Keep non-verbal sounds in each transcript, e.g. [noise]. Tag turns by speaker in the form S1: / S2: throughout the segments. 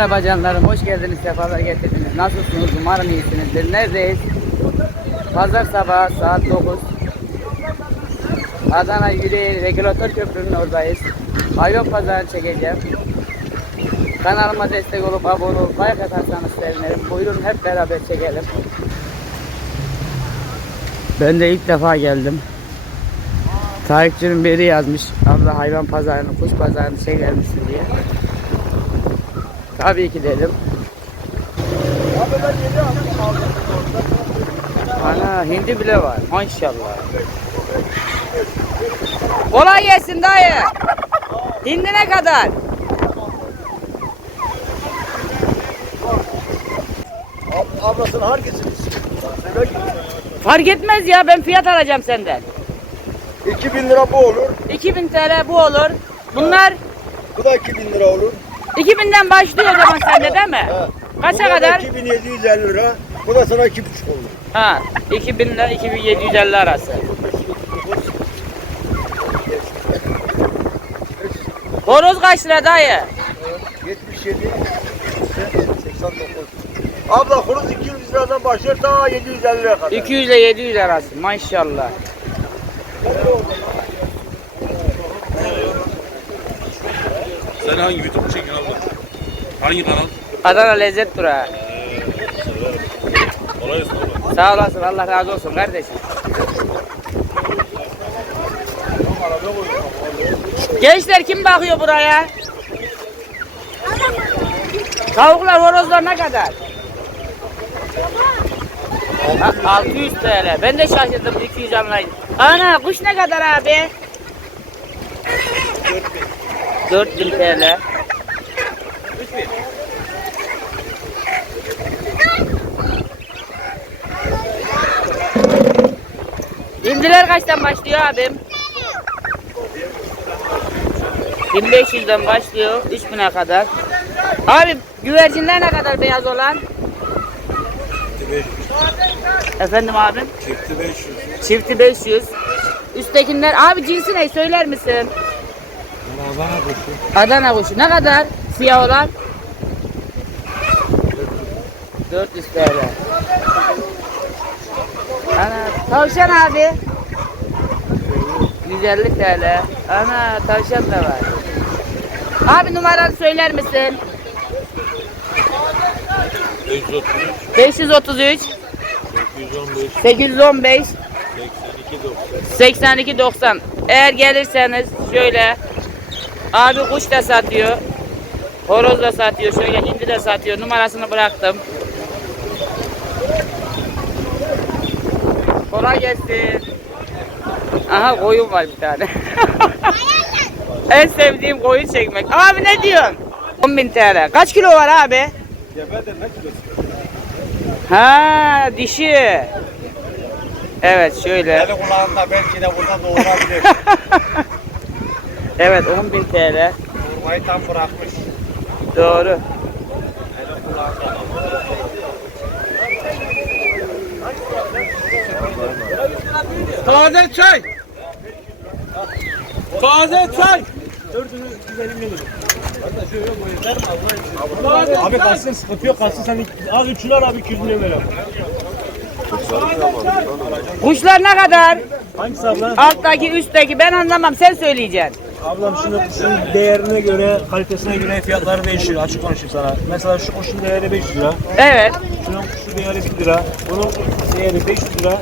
S1: Merhaba canlarım, hoş geldiniz, sefalar getirdiniz. Nasılsınız? Umarım iyisinizdir. Neredeyiz? Pazar sabahı saat 9. Adana Yüreği Regülatör Köprü'nün oradayız. Hayvan pazarını çekeceğim. Kanalıma destek olup abone olup like atarsanız sevinirim. Buyurun hep beraber çekelim. Ben de ilk defa geldim. Takipçinin biri yazmış. Abla hayvan pazarını, kuş pazarını çeker diye. Tabii ki dedim. Ana hindi bile var maşallah. Kolay gelsin dayı. Hindi ne kadar?
S2: Ablasını ki,
S1: Fark etmez ya ben fiyat alacağım senden.
S2: 2000 lira bu olur.
S1: 2000 TL bu olur. Bunlar
S2: Bu da 2000 lira olur.
S1: 2000'den başlıyor o zaman sende değil mi?
S2: He.
S1: Kaça
S2: Bunlar da
S1: kadar?
S2: 2750 lira. Bu da sana 2,5 olur.
S1: Ha 2000 ile 2750 arası. Horoz kaç lira dayı?
S2: 77 89. Abla horoz 200 liradan başlar ta 750 lira kadar.
S1: 200 ile 700 arası maşallah.
S3: Sen hangi YouTube çekin abla? Hangi kanal?
S1: Adana lezzet durağı.
S3: Kolay gelsin abla.
S1: Sağ olasın Allah razı olsun kardeşim. Gençler kim bakıyor buraya? Tavuklar horozlar ne kadar? Ha, 600 TL. Ben de şaşırdım 200 anlayın. Ana kuş ne kadar abi? 4000 TL. İndiler kaçtan başlıyor abim? 1500'den başlıyor 3000'e kadar. Abi güvercinler ne kadar beyaz olan? Efendim abim?
S3: Çekti 500.
S1: Çifti 500. Üsttekiler abi cinsi ne söyler misin?
S3: Adana kuşu.
S1: Adana kuşu ne kadar? Siyah olan? 400 TL. Ana tavşan abi. 150 TL. Ana tavşan da var. Abi numaranı söyler misin?
S3: 533,
S1: 533
S3: 815,
S1: 815
S3: 82, 90.
S1: 82 90. Eğer gelirseniz şöyle abi kuş da satıyor. Horoz da satıyor. Şöyle hindi de satıyor. Numarasını bıraktım. Kolay gelsin. Aha koyun var bir tane. [laughs] en sevdiğim koyun çekmek. Abi ne diyorsun? 10.000 TL. Kaç kilo var abi?
S3: Gebede ne kilosu?
S1: Ha dişi. Evet şöyle.
S2: Eli kulağında belki de burada doğurabilir. [laughs]
S1: Evet 10.000 TL.
S2: Vurmayı tam bırakmış.
S1: Doğru.
S3: Taze çay. Taze çay.
S4: Abi kalsın sıkıntı yok kalsın sen al 3 lira abi 200 lira ver abi.
S1: Kuşlar ne kadar?
S4: Hangisi abla?
S1: Alttaki üstteki ben anlamam sen söyleyeceksin.
S4: Ablam şimdi kuşun değerine göre kalitesine göre fiyatları değişiyor açık konuşayım sana. Mesela şu kuşun değeri 500 lira.
S1: Evet.
S4: Şunun kuşu değeri 1 lira. Bunun değeri 500 lira.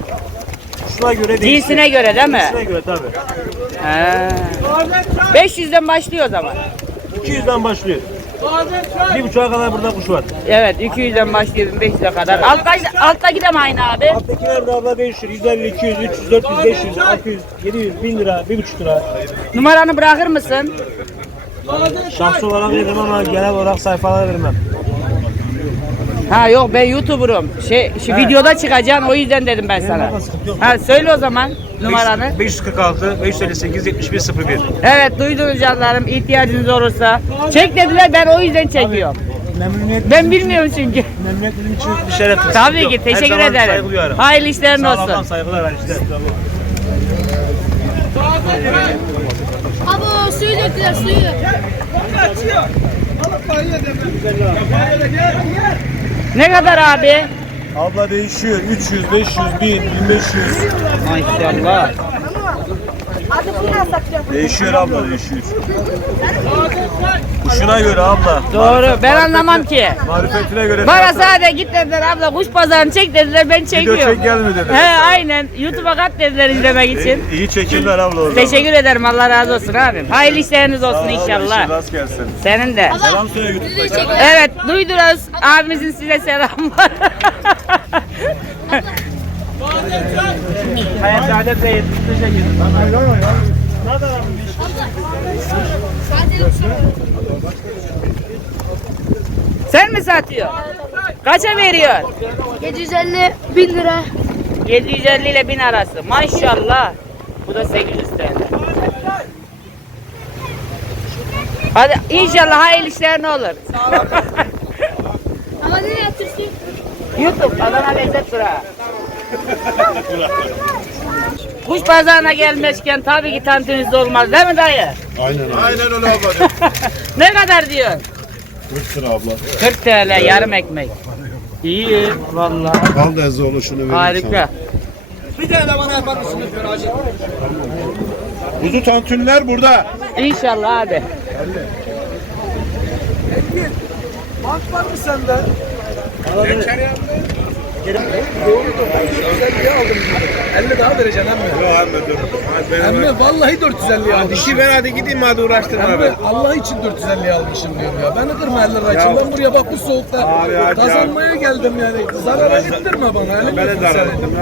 S4: Kuşuna göre değişiyor.
S1: Cinsine göre değil mi?
S4: Cinsine göre tabi.
S1: Ha. 500'den başlıyor o zaman.
S4: 200'den başlıyor. Bir buçuğa kadar burada kuş var.
S1: Evet 200'den başlıyor 1500'e kadar. Alttaki de mi aynı abi?
S4: Alttakiler de abla değişiyor. 150, 200, 300, 400, 500, 600, 700, 1000 lira, 1,5 lira.
S1: Numaranı bırakır mısın?
S4: Şahsı olarak veririm ama genel olarak sayfalara vermem.
S1: Ha yok ben YouTuber'ım. Şey, şu videoda çıkacaksın o yüzden dedim ben sana. Ha söyle o zaman numaranı.
S4: 546, 558, 71, 01.
S1: Evet duydunuz canlarım ihtiyacınız olursa. Çek dediler ben o yüzden çekiyorum.
S4: Memnuniyet
S1: Ben bilmiyorum çünkü.
S4: Memnuniyet bizim için bir şeref.
S1: Tabii ki
S4: Her
S1: teşekkür
S4: zaman
S1: ederim. Hayırlı işlerin
S4: Sağ ol ablam,
S1: olsun.
S4: saygılar ver işte.
S5: Abo suyu döktüler suyu.
S1: Ne kadar abi?
S4: Abla değişiyor. 300, 500, 1000, 1500.
S1: Maşallah.
S4: Değişiyor abla değişiyor. Kuşuna göre abla.
S1: Doğru. Ben anlamam ki.
S4: Marifetine göre.
S1: Bana sadece git dediler abla kuş pazarını çek dediler ben
S4: Video
S1: çekiyorum.
S4: çek gelme dedi.
S1: He aynen. YouTube'a kat dediler izlemek için.
S4: İyi, iyi çekimler abla orada.
S1: Teşekkür ederim. Allah razı olsun abim. Hayırlı işleriniz
S4: Sağ ol
S1: olsun
S4: abla,
S1: inşallah.
S4: Rast gelsin.
S1: Senin de.
S4: Selam söyle YouTube'daki.
S1: Evet duydunuz. Abimizin size selamı var. [laughs] Sen mi satıyorsun? Kaça veriyor?
S5: 750 bin lira.
S1: 750 ile 1000 arası. Maşallah. Bu da 800 TL. Hadi inşallah hayırlı işler ne olur.
S5: Ama ne yatırsın? [laughs]
S1: YouTube Adana Lezzet Durağı. [laughs] Kuş pazarına gelmişken tabii ki tantunizde olmaz değil mi dayı?
S3: Aynen öyle abla. [laughs]
S1: Ne kadar diyor?
S3: 40 lira abla.
S1: 40 TL yarım ekmek. İyi vallahi.
S3: Bal da oluşunu vereyim
S1: Harika.
S3: Kuzu tantuniler burada.
S1: İnşallah abi.
S6: Daha vereceksin emmi.
S3: Yok abi dur. Ben
S6: Emmi vallahi 450 almışım.
S3: Dişi ben hadi gideyim hadi uğraştırma
S6: Emmi
S3: abi.
S6: Allah için 450 almışım diyorum ya. Beni kırma 50 lira için. Ben buraya bak bu soğukta
S3: Abi
S6: kazanmaya geldim yani. Zarar ettirme bana. Elim
S3: Ben de zarar ettim.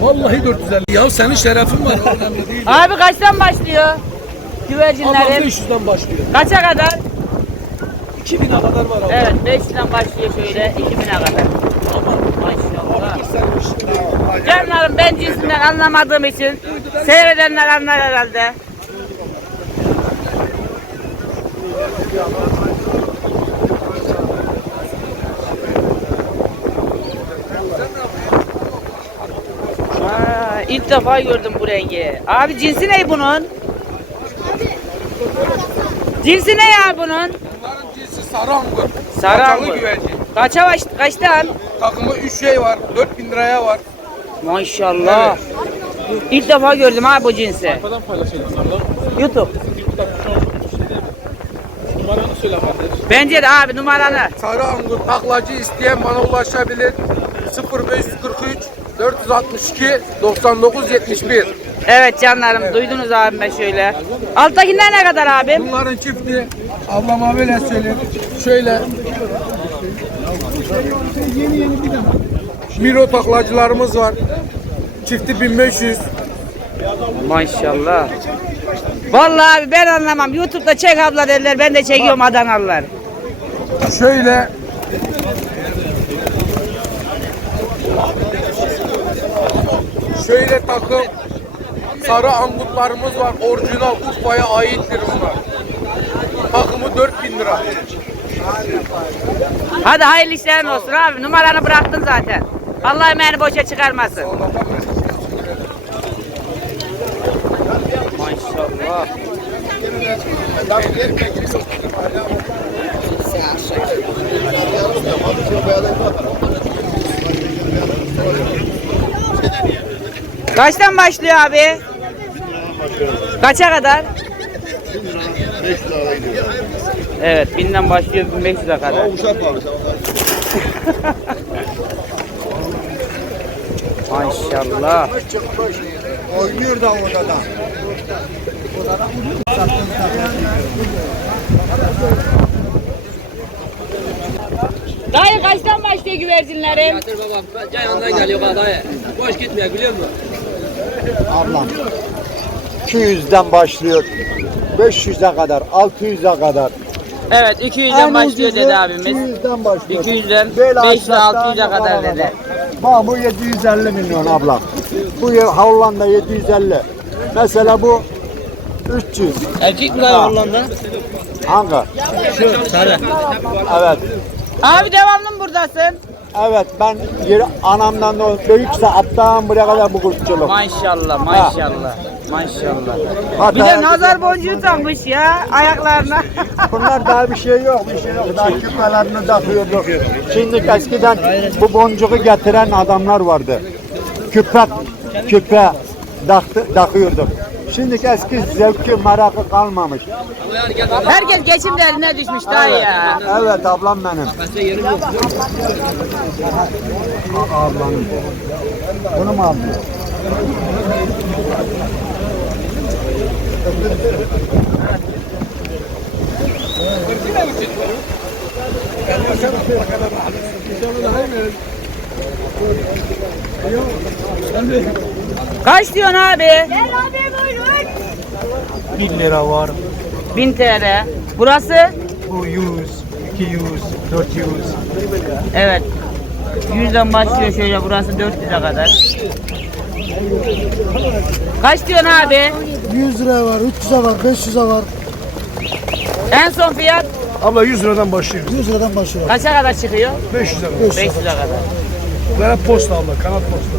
S6: Vallahi 450. Ya senin şerefin var. Önemli değil.
S1: Abi kaçtan başlıyor? Güvercinlerin
S6: 500'den başlıyor.
S1: kaça kadar?
S6: 2000'e kadar var abi.
S1: Evet 5'den başlıyor şöyle 2000'e kadar. Maşallah. Canlarım ben cinsinden anlamadığım için seyredenler anlar herhalde. Aa, ilk defa gördüm bu rengi. Abi cinsi ne bunun? Cinsi ne ya bunun?
S6: Bunların cinsi sarı angur.
S1: Sarı
S6: Kaçalı
S1: angur.
S6: güvercin.
S1: Kaça baş, kaçtan?
S6: Takımı 3 şey var. 4000 liraya var.
S1: Maşallah. İlk defa gördüm ha bu cinsi.
S6: Arkadan paylaşalım.
S1: YouTube.
S6: Numaranı söyle kardeş.
S1: Bence de abi numaranı.
S6: Sarı angur taklacı isteyen bana ulaşabilir. 0543 462 99 71.
S1: Evet canlarım duydunuz abime şöyle. Alttakiler ne kadar abim?
S6: Bunların çifti ablama böyle söyleyeyim. Şöyle Miro taklacılarımız var. Çifti 1500.
S1: Maşallah. Vallahi abi ben anlamam. YouTube'da çek abla dediler. Ben de çekiyorum Adanalılar.
S6: Şöyle Şöyle takım sarı angutlarımız var. Orijinal Urfa'ya aittir bunlar. Takımı 4000 lira.
S1: Hadi hayırlı işlerin olsun abi. Numaranı bıraktın zaten. Allah emeğini boşa çıkarmasın. Maşallah. Kaçtan başlıyor abi? Kaça kadar? Evet, binden başlıyor 1500'e kadar. [laughs] Maşallah.
S2: Oynuyor da orada da.
S1: Dayı kaçtan başlıyor güvercinlerin?
S7: Yandan geliyor kadar. Boş gitmiyor biliyor musun?
S2: Ablam. 200'den başlıyor. 500'e kadar, 600'e kadar.
S1: Evet 200'den başlıyor dedi abimiz.
S2: 200'den başlıyor.
S1: 200'den
S2: Böyle
S1: 500
S2: aşağıdan
S1: 600'e kadar dedi.
S2: Bak bu 750 milyon ablam. Bu Hollanda 750. Mesela bu 300.
S7: Erkek mi daha Hollanda?
S2: Hangi?
S7: Şu sarı.
S2: Evet.
S1: Abi devamlı mı buradasın?
S2: Evet ben yeri, anamdan da büyükse attan buraya kadar bu kuşçuluk.
S1: Maşallah maşallah. Maşallah.
S2: Hatta-
S1: Bir de nazar boncuğu takmış ya ayaklarına. [laughs]
S2: Bunlar daha bir şey yok, bir şey yok. Daha küpelerini takıyorduk. Şimdi eskiden bu boncuğu getiren adamlar vardı. Küpe, küpe taktı, takıyorduk. Şimdi eski zevki, merakı kalmamış.
S1: Herkes geçim derdine düşmüş dayı ya.
S2: Evet ablam benim. Ablanım. Bunu mu aldın?
S1: Kaç diyorsun abi?
S5: Gel abi buyurun.
S4: 1 lira var.
S1: 1000 TL. Burası?
S4: Bu 100, 200, 400.
S1: Evet. 100'den başlıyor şöyle burası 400'e kadar. Kaç diyorsun abi?
S8: 100 liraya var, 300'e var, 500'e var.
S1: En son fiyat
S4: Abla 100 liradan başlıyor.
S8: 100 liradan başlıyor.
S1: kaça kadar çıkıyor?
S4: 500 lira.
S1: 500'e kadar.
S4: Böyle posta abla, kanat posta.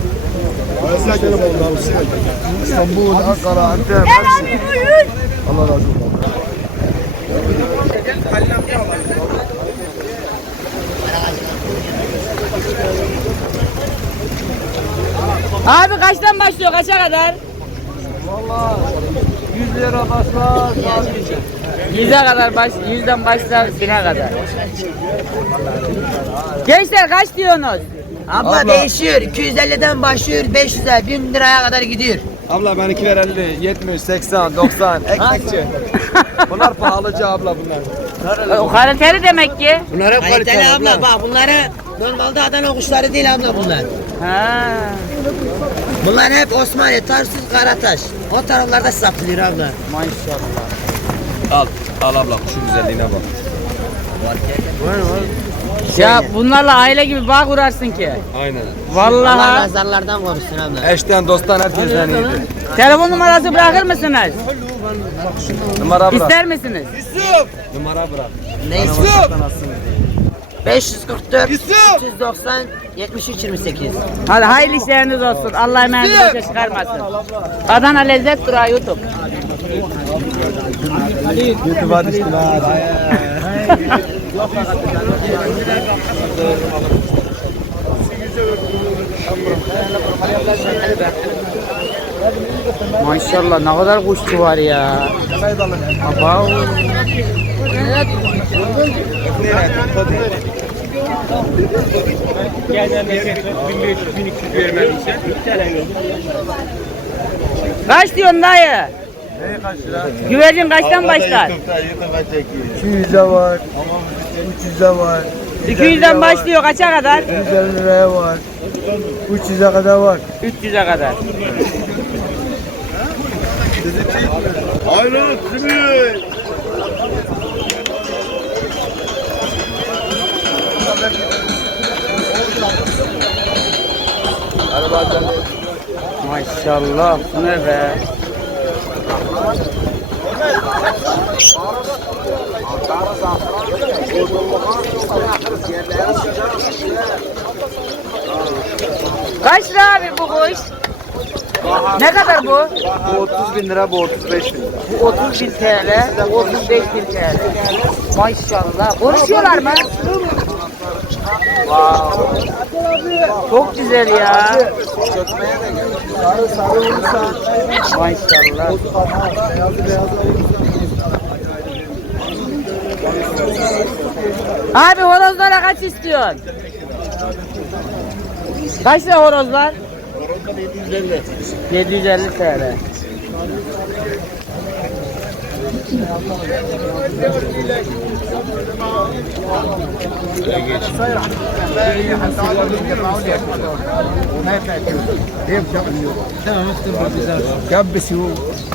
S2: İstanbul, Ankara, Antep.
S5: Gel abi buyurun.
S2: Allah razı olsun.
S1: Abi kaçtan başlıyor kaça kadar?
S2: 100 lira başlar.
S1: 100'e kadar baş, 100'den başlar 1000'e kadar. Gençler kaç diyorsunuz?
S9: Abla, değişiyor. 250'den başlıyor 500'e 1000 liraya kadar gidiyor.
S6: Abla benimkiler 50, 70, 80, 90 ekmekçi. bunlar pahalıcı abla bunlar.
S1: O kaliteli demek ki.
S6: Bunlar hep
S9: Kaliteli abla bak bunları normalde Adana kuşları değil abla bunlar.
S1: Ha.
S9: Bunlar hep Osmaniye, Tarsus, Karataş. O taraflarda satılıyor abla.
S1: Maşallah.
S3: Al. Al abla şu güzelliğine bak.
S1: Ya bunlarla aile gibi bağ kurarsın ki.
S3: Aynen.
S9: Allah
S1: Vallahi.
S9: nazarlardan korusun abla.
S3: Eşten dosttan herkesten iyidir.
S1: Telefon numarası bırakır mısınız?
S3: Numara bırak.
S1: İster misiniz?
S3: Numara bırak.
S9: Neyse. 544 390 73 28.
S1: Hadi hayırlı işleriniz olsun. Allah emeğinizi boşa çıkarmasın. Adana Lezzet Durağı YouTube.
S2: YouTube'a düştün ha.
S1: Maşallah ne kadar kuşçu var ya. Aba. Kaç diyorsun dayı? Güvercin kaçtan başlar?
S2: 200'e var. 300'e var.
S1: 200'den başlıyor kaça kadar?
S2: 150 liraya var. 300'e kadar var.
S1: 300'e kadar.
S2: Aynen simit.
S1: Maşallah bu ne be? Kaç lira abi bu kuş? Ne kadar bu?
S2: Bu 30 bin lira, bu 35 bin lira.
S1: Bu 30 bin TL, bu 35 bin TL. Maşallah. Konuşuyorlar mı? Wow. Çok güzel ya. Maşallah. Abi horozlara kaç istiyorsun? Kaç lira horozlar? 750. 750 TL.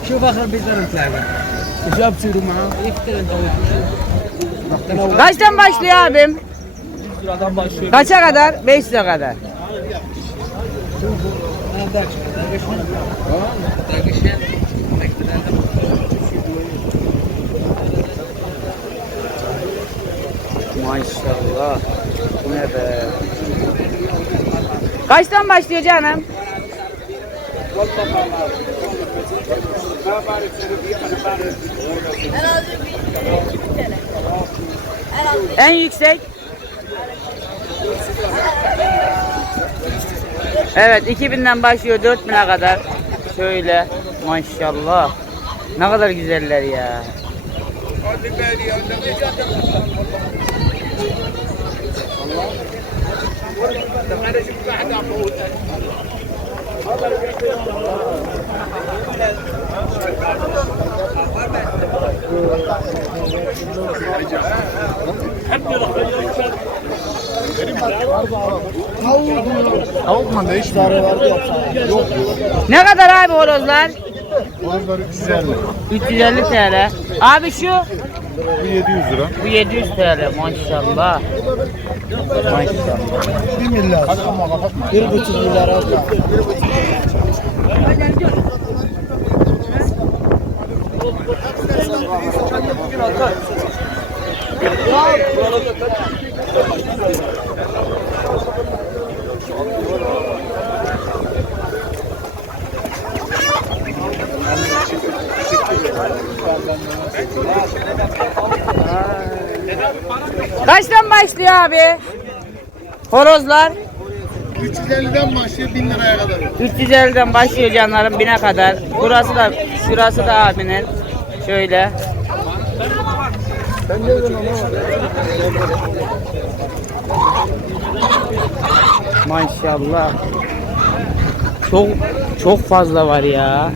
S7: شوف اخر بيزر تلاقي
S6: Hesap sürüm ha.
S1: Kaçtan başlıyor abim? Kaça kadar? 5 lira kadar. Maşallah. Bu ne be? Kaçtan başlıyor canım? En yüksek? Evet 2000'den başlıyor 4000'e kadar. Şöyle maşallah. Ne kadar güzeller ya.
S2: Tavuk mu? Ne iş var? Yok.
S1: Ne kadar abi horozlar?
S2: Bunlar 350.
S1: 350 TL. Abi şu
S2: Bu 700 lira.
S1: bu 700 TL maşallah. Maşallah.
S8: 1 milyar. 1,5 milyar abi.
S1: Kaçtan başlıyor abi? Horozlar
S2: 350'den başlıyor 1000 liraya kadar.
S1: 350'den başlıyor canlarım 1000'e kadar. Burası da şurası da abinin. Şöyle. Maşallah. Çok çok fazla var ya.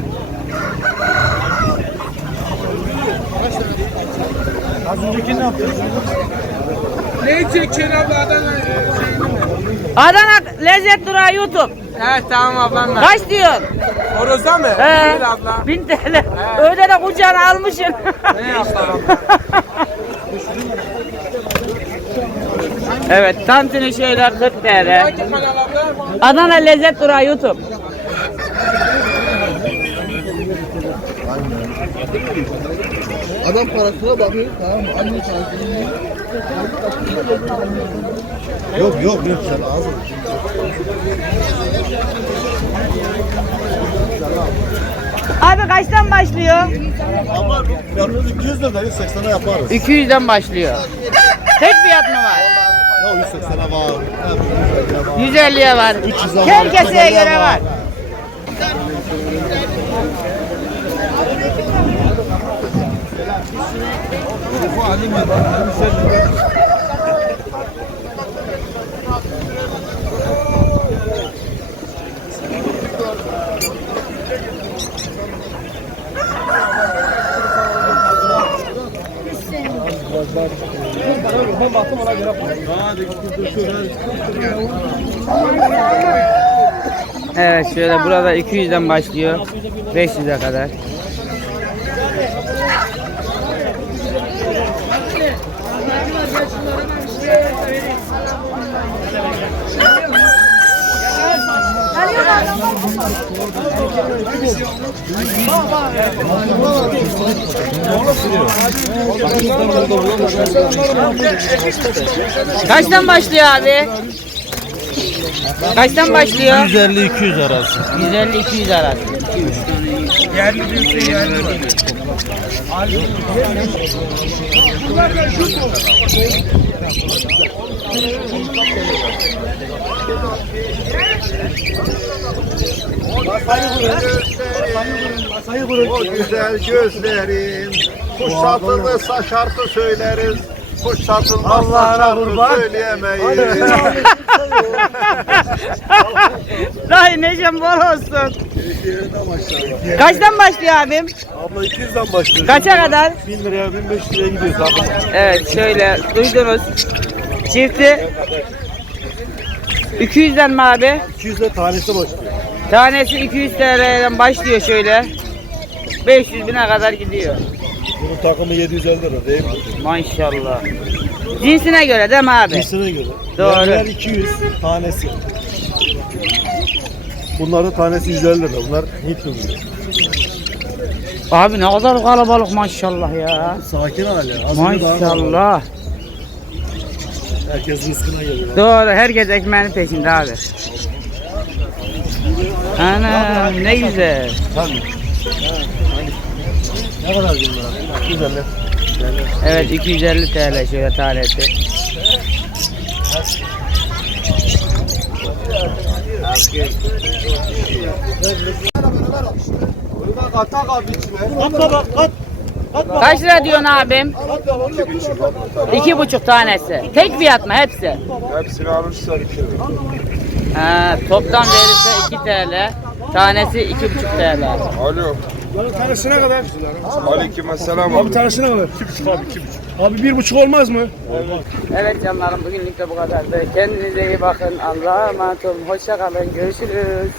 S6: Ne çekiyorsun abi Adana?
S1: Adana Lezzet Durağı YouTube.
S6: He tamam ablam ben.
S1: Kaç diyorsun?
S6: Horozda mı?
S1: He.
S6: Bir abla.
S1: 1000 TL. Öyle de kucağına almışsın.
S6: Ne yapalım? [laughs]
S1: evet, tantuni şeyler 40 TL.
S6: Abla?
S1: Adana Lezzet Durağı YouTube.
S2: Adam parasına bakıyor. Tamam mı? Anne çarpıyor. Yok yok yok sen az.
S1: Abi kaçtan başlıyor?
S2: Ama fiyatımız 200 lira 180'e yaparız.
S1: 200'den başlıyor. Tek fiyat mı var?
S2: Ya 180'e var.
S1: 150'ye var.
S2: 300'e var,
S1: Herkese
S2: 350'ye
S1: göre
S2: var.
S1: var. Evet şöyle burada 200'den başlıyor 500'e kadar. Kaçtan başlıyor abi? Kaçtan başlıyor?
S2: 150-200 arası.
S1: 150-200 arası.
S6: Yerli büyükse yerli var.
S2: O güzel gözlerin Kuş satılırsa şarkı söyleriz Kuş satılmazsa şarkı söyleyemeyiz [laughs]
S1: Dayı neşem bol olsun. Kaçtan başlıyor abim?
S2: Abla 200'den başlıyor.
S1: Kaça kadar?
S2: 1000 liraya 1500 liraya gidiyor tamam.
S1: Evet şöyle duydunuz. Çifti 200'den mi abi?
S2: 200 de tanesi başlıyor.
S1: Tanesi 200 TL'den başlıyor şöyle. 500 bine kadar gidiyor.
S2: Bunun takımı 750 lira değil mi?
S1: Maşallah. Cinsine göre değil mi abi?
S2: Birisine göre.
S1: Doğru.
S2: Yerliler 200 tanesi. Bunların tanesi 150 lira. Bunlar Hint ürünü.
S1: Abi ne kadar kalabalık maşallah ya.
S2: Sakin hali. Az önce daha kalabalık.
S1: Maşallah.
S2: Herkes rızkına geliyor.
S1: Doğru herkes ekmeğinin peşinde abi. Ana ne güzel.
S4: Ne kadar bunlar? 250.
S1: Evet 250 TL şöyle tanesi.
S4: Atla bak at.
S1: Kaç lira diyorsun abim? İki buçuk tanesi. Tek fiyat mı hepsi?
S6: Hepsini alırsan iki lira.
S1: Ha, toptan verirse 2 TL. Tanesi iki buçuk TL.
S6: Alo.
S4: Tanesi ne kadar?
S6: Aleyküm selam
S4: Abi tanesi ne kadar? 2,5 abi 2,5. Abi 1,5 olmaz mı?
S1: Evet canlarım bugünlük de bu kadardı. Kendinize iyi bakın. Allah'a emanet olun. Hoşça kalın. Görüşürüz.